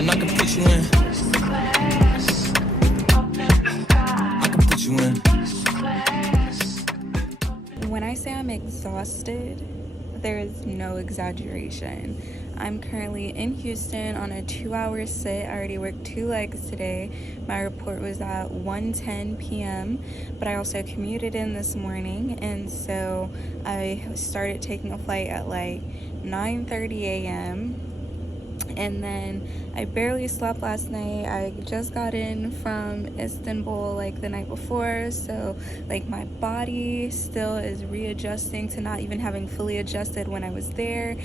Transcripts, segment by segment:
and I can put you in. I can put you in. When I say I'm exhausted, there is no exaggeration. I'm currently in Houston on a 2-hour sit. I already worked 2 legs today. My report was at 1:10 p.m., but I also commuted in this morning, and so I started taking a flight at like 9:30 a.m. And then I barely slept last night. I just got in from Istanbul like the night before, so like my body still is readjusting to not even having fully adjusted when I was there.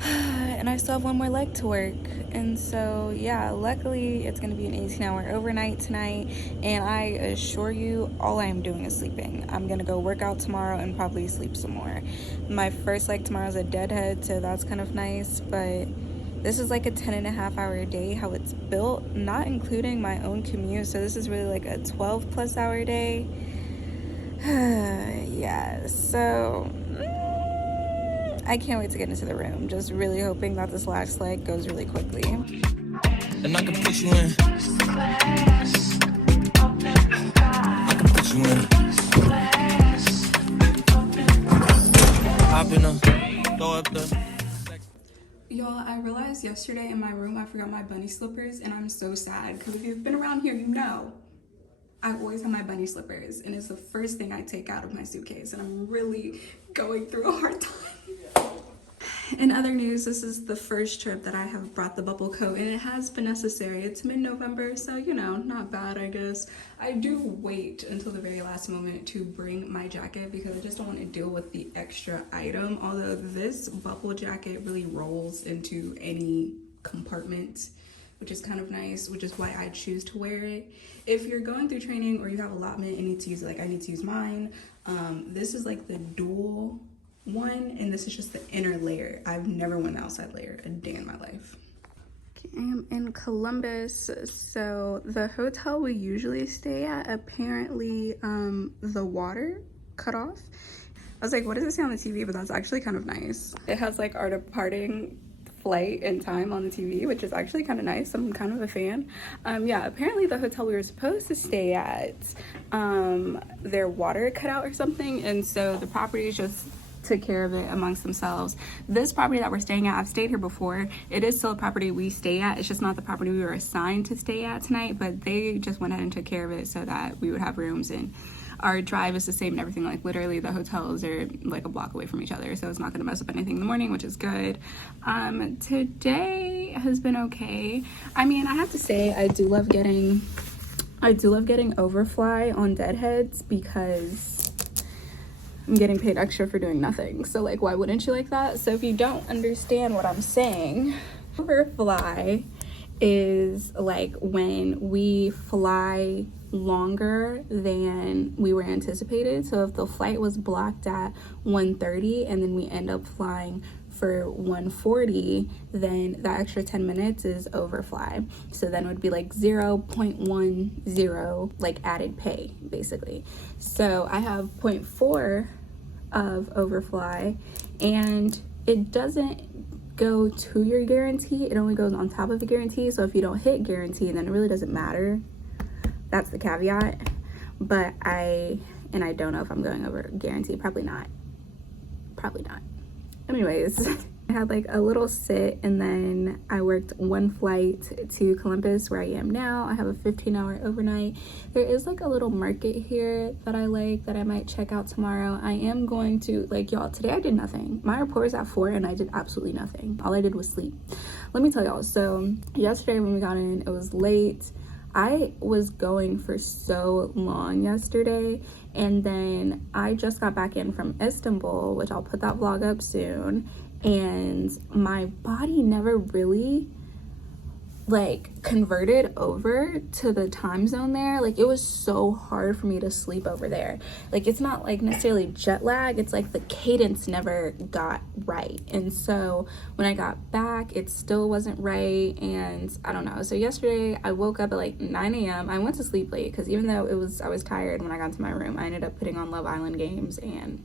And I still have 1 more leg to work. And so yeah, luckily it's gonna be an 18-hour overnight tonight, and I assure you all I'm doing is sleeping. I'm gonna go work out tomorrow and probably sleep some more. My first leg tomorrow is a deadhead, so that's kind of nice, but this is like a 10.5-hour day how it's built, not including my own commute, so this is really like a 12+ hour day. Yeah, so I can't wait to get into the room. Just really hoping that this last leg goes really quickly. And I can put you in. I can put you in. Hop in a, throw up the. Y'all, I realized yesterday in my room I forgot my bunny slippers, and I'm so sad because if you've been around here, you know I always have my bunny slippers, and it's the first thing I take out of my suitcase, and I'm really going through a hard time. In other news, this is the first trip that I have brought the bubble coat, and it has been necessary. It's mid-November, so you know, not bad, I guess. I do wait until the very last moment to bring my jacket because I just don't want to deal with the extra item, although this bubble jacket really rolls into any compartment, which is kind of nice, which is why I choose to wear it. If you're going through training or you have allotment and need to use it, like I need to use mine, this is like the dual one, and this is just the inner layer. I've never worn the outside layer a day in my life. Okay, I am in Columbus, so the hotel we usually stay at, apparently the water cut off. I was like, what does it say on the TV? But that's actually kind of nice. It has like our departing flight and time on the TV, which is actually kind of nice. I'm kind of a fan. Yeah, apparently the hotel we were supposed to stay at, their water cut out or something, and so the property just took care of it amongst themselves. This property that we're staying at, I've stayed here before. It is still a property we stay at. It's just not the property we were assigned to stay at tonight, but they just went ahead and took care of it so that we would have rooms, and our drive is the same and everything. Like literally the hotels are like a block away from each other, so it's not going to mess up anything in the morning, which is good. Today has been okay. I mean, I have to say I do love getting overfly on deadheads because I'm getting paid extra for doing nothing. So like, why wouldn't you like that? So if you don't understand what I'm saying, overfly is like when we fly longer than we were anticipated. So if the flight was blocked at 1:30 and then we end up flying for 1:40, then that extra 10 minutes is overfly. So then it would be like 0.10 like added pay basically. So I have 0.4 of overfly, and it doesn't go to your guarantee, it only goes on top of the guarantee. So if you don't hit guarantee, then it really doesn't matter. That's the caveat. But I don't know if I'm going over guarantee. Probably not. Anyways, I had like a little sit, and then I worked 1 flight to Columbus where I am now. I have a 15-hour overnight. There is like a little market here that I like that I might check out tomorrow. I am going to, like, y'all, today I did nothing. My report was at 4 and I did absolutely nothing. All I did was sleep. Let me tell y'all, so yesterday when we got in, it was late. I was going for so long yesterday, and then I just got back in from Istanbul, which I'll put that vlog up soon, and my body never really like converted over to the time zone there. Like, it was so hard for me to sleep over there. Like, it's not like necessarily jet lag, it's like the cadence never got right. And so when I got back, it still wasn't right, and I don't know. So yesterday I woke up at like 9 a.m. I went to sleep late because even though I was tired when I got to my room, I ended up putting on Love Island games and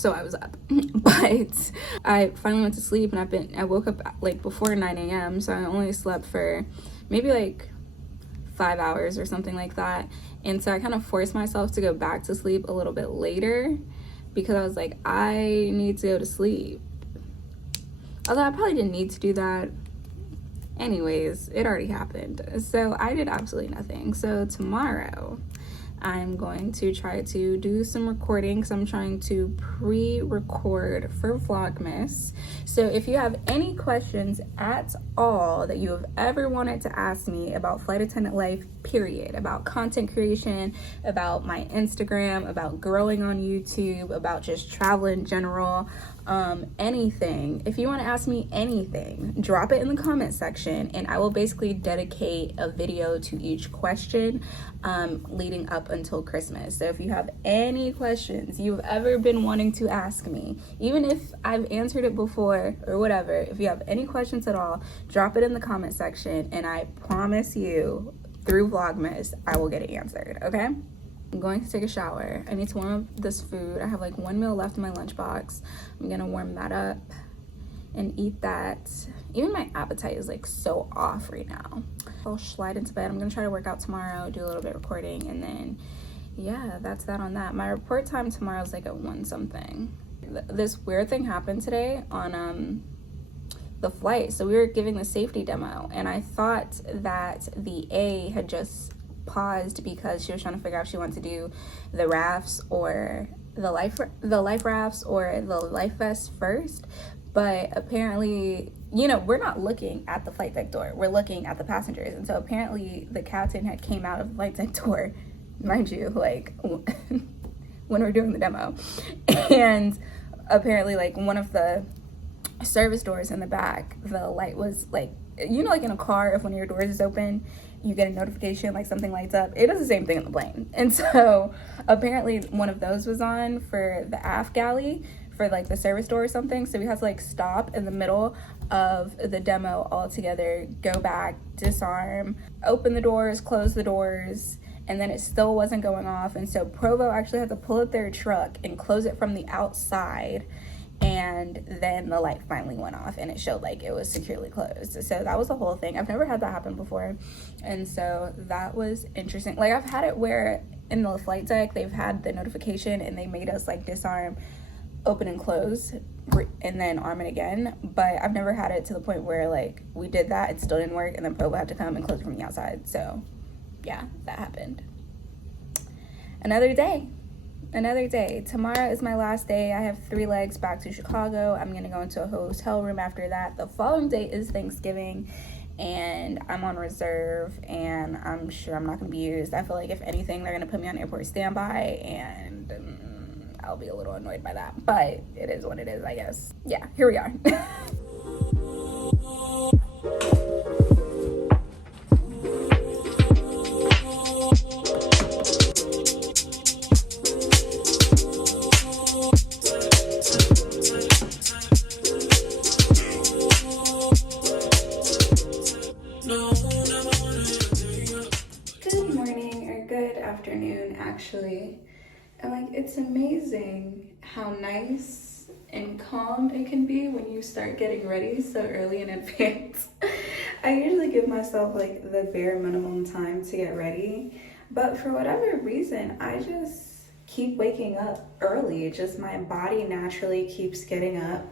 so I was up. But I finally went to sleep, and I woke up like before 9 a.m. so I only slept for maybe like 5 hours or something like that. And so I kind of forced myself to go back to sleep a little bit later because I was like, I need to go to sleep. Although I probably didn't need to do that. Anyways, it already happened. So I did absolutely nothing. So tomorrow I'm going to try to do some recording because I'm trying to pre-record for Vlogmas. So if you have any questions at all that you have ever wanted to ask me about flight attendant life, period, about content creation, about my Instagram, about growing on YouTube, about just travel in general, anything, if you want to ask me anything, drop it in the comment section and I will basically dedicate a video to each question leading up until Christmas. So if you have any questions you've ever been wanting to ask me, even if I've answered it before or whatever, if you have any questions at all, drop it in the comment section and I promise you through Vlogmas I will get it answered. Okay, I'm going to take a shower. I need to warm up this food. I have like one meal left in my lunchbox. I'm gonna warm that up and eat that. Even my appetite is like so off right now. I'll slide into bed. I'm gonna try to work out tomorrow, do a little bit of recording, and then yeah, that's that on that. My report time tomorrow is like at 1 something. This weird thing happened today on the flight. So we were giving the safety demo and I thought that the A had just paused because she was trying to figure out if she wanted to do the rafts or the life rafts or the life vest first. But apparently, you know, we're not looking at the flight deck door, we're looking at the passengers. And so apparently the captain had came out of the flight deck door, mind you, like when we're doing the demo, and apparently like one of the service doors in the back, the light was like, you know, like in a car, if one of your doors is open you get a notification, like something lights up. It does the same thing in the plane. And so apparently one of those was on for the aft galley for like the service door or something. So we had to like stop in the middle of the demo altogether, go back, disarm, open the doors, close the doors, and then it still wasn't going off. And so Provo actually had to pull up their truck and close it from the outside. And then the light finally went off and it showed like it was securely closed. So that was the whole thing. I've never had that happen before. And so that was interesting. Like I've had it where in the flight deck, they've had the notification and they made us like disarm, open and close, and then arm it again. But I've never had it to the point where like we did that, it still didn't work, and then Provo had to come and close it from the outside. So yeah, that happened. Another day. Tomorrow is my last day. I have 3 legs back to Chicago. I'm gonna go into a hotel room after that. The following day is Thanksgiving and I'm on reserve and I'm sure I'm not gonna be used. I feel like if anything, they're gonna put me on airport standby and I'll be a little annoyed by that, but it is what it is, I guess. Yeah, here we are. Good morning or good afternoon, actually. And like, it's amazing how nice and calm it can be when you start getting ready so early in advance. I usually give myself like the bare minimum time to get ready, but for whatever reason, I just keep waking up early. Just my body naturally keeps getting up,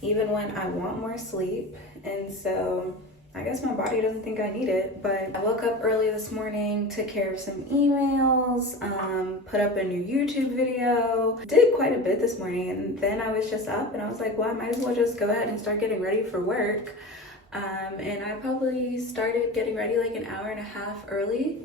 even when I want more sleep. And so I guess my body doesn't think I need it, but I woke up early this morning, took care of some emails, put up a new YouTube video, did quite a bit this morning, and then I was just up and I was like, well, I might as well just go ahead and start getting ready for work. And I probably started getting ready like an hour and a half early,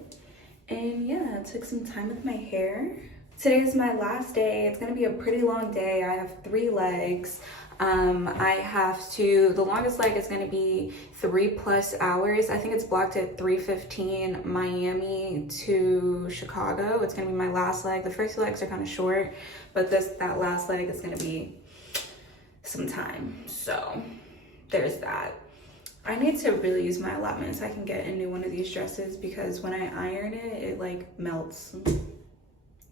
and yeah, I took some time with my hair. Today is my last day. It's gonna be a pretty long day. I have 3 legs. The longest leg is going to be 3+ hours. I think it's blocked at 3:15 Miami to Chicago. It's going to be my last leg. The first 2 legs are kind of short, but that last leg is going to be some time. So there's that. I need to really use my allotment so I can get a new one of these dresses because when I iron it, it like melts.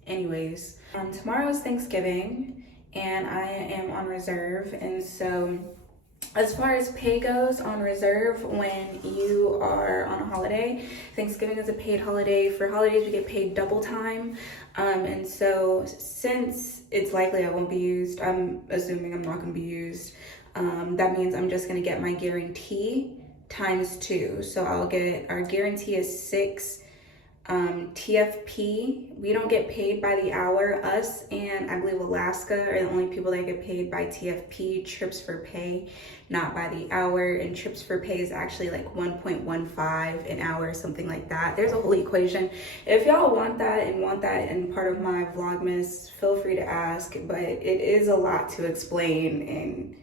Anyways, tomorrow is Thanksgiving. and I am on reserve. And so as far as pay goes on reserve, when you are on a holiday, Thanksgiving is a paid holiday. For holidays, we get paid double time. And so since it's likely I won't be used, I'm assuming I'm not going to be used. That means I'm just going to get my guarantee times 2. So I'll get, our guarantee is 6 TFP. We don't get paid by the hour. Us and I believe Alaska are the only people that get paid by TFP, trips for pay, not by the hour. And trips for pay is actually like 1.15 an hour, something like that. There's a whole equation. If y'all want that in part of my Vlogmas, feel free to ask, but it is a lot to explain. And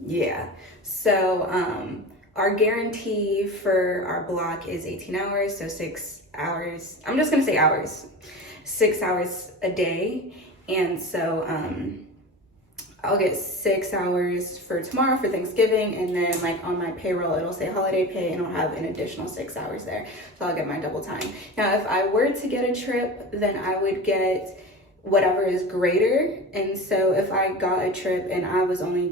yeah, so our guarantee for our block is 18 hours, so 6 hours. I'm just gonna say hours. 6 hours a day. And so I'll get 6 hours for tomorrow for Thanksgiving, and then like on my payroll it'll say holiday pay and I'll have an additional 6 hours there. So I'll get my double time. Now if I were to get a trip, then I would get whatever is greater. And so if I got a trip and I was only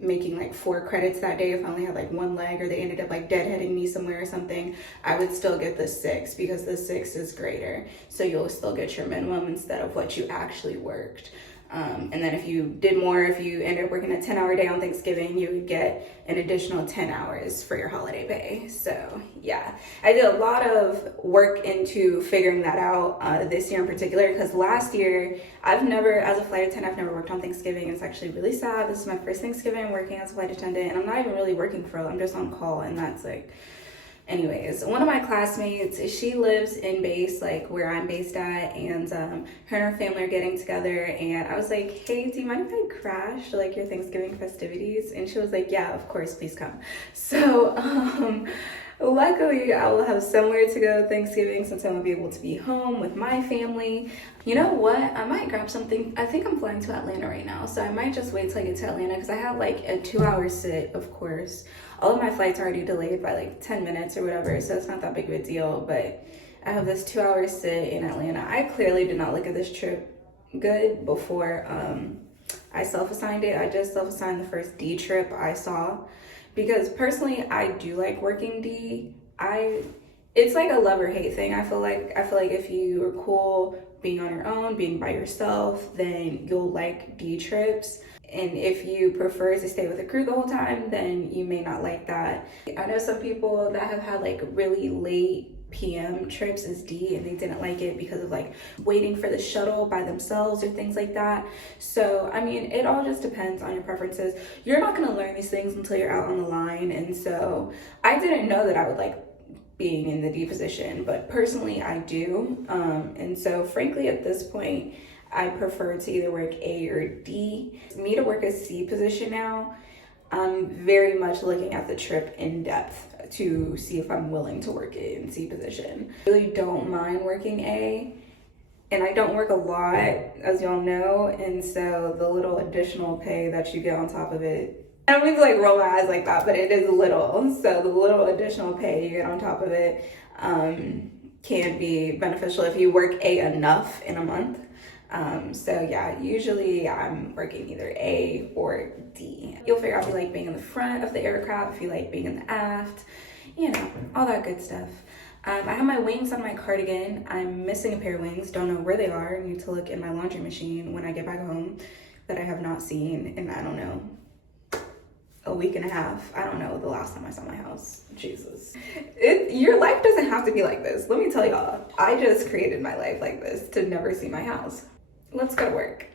making like 4 credits that day, if I only had like 1 leg, or they ended up like deadheading me somewhere or something, I would still get the 6 because the 6 is greater. So you'll still get your minimum instead of what you actually worked. And then if you did more, if you ended up working a 10-hour day on Thanksgiving, you would get an additional 10 hours for your holiday pay. So yeah, I did a lot of work into figuring that out this year in particular, because last year I've never, as a flight attendant, I've never worked on Thanksgiving. It's actually really sad. This is my first Thanksgiving working as a flight attendant, and I'm not even really working for real. I'm just on call, and that's like, anyways, one of my classmates, she lives in base, like where I'm based at, and her and her family are getting together, and I was like, hey, do you mind if I crash like your Thanksgiving festivities? And she was like, yeah, of course, please come. So luckily I will have somewhere to go Thanksgiving, since I won't be able to be home with my family. You know what, I might grab something. I think I'm flying to Atlanta right now, so I might just wait till I get to Atlanta, because I have like a 2-hour sit, of course. All of my flights are already delayed by like 10 minutes or whatever, so it's not that big of a deal, but I have this 2-hour sit in Atlanta. I clearly did not look at this trip good before I self-assigned it. I just self-assigned the first D trip I saw, because personally I do like working D. It's like a love or hate thing. I feel like if you are cool being on your own, being by yourself, then you'll like D trips. And if you prefer to stay with a crew the whole time, then you may not like that. I know some people that have had like really late PM trips as D, and they didn't like it because of like waiting for the shuttle by themselves or things like that. So I mean, it all just depends on your preferences. You're not going to learn these things until you're out on the line. And so I didn't know that I would like being in the D position, but personally I do. And so frankly at this point I prefer to either work A or D. For me to work a C position now, I'm very much looking at the trip in depth to see if I'm willing to work it in C position. I really don't mind working A, and I don't work a lot, as y'all know, and so the little additional pay that you get on top of it, I don't mean to like roll my eyes like that, but it is little. So the little additional pay you get on top of it can be beneficial if you work A enough in a month. So yeah, usually I'm working either A or D. You'll figure out if you like being in the front of the aircraft, if you like being in the aft, you know, all that good stuff. I have my wings on my cardigan. I'm missing a pair of wings, don't know where they are. I need to look in my laundry machine when I get back home, that I have not seen in, I don't know, a week and a half. I don't know the last time I saw my house. Jesus. Your life doesn't have to be like this. Let me tell y'all, I just created my life like this to never see my house. Let's go to work.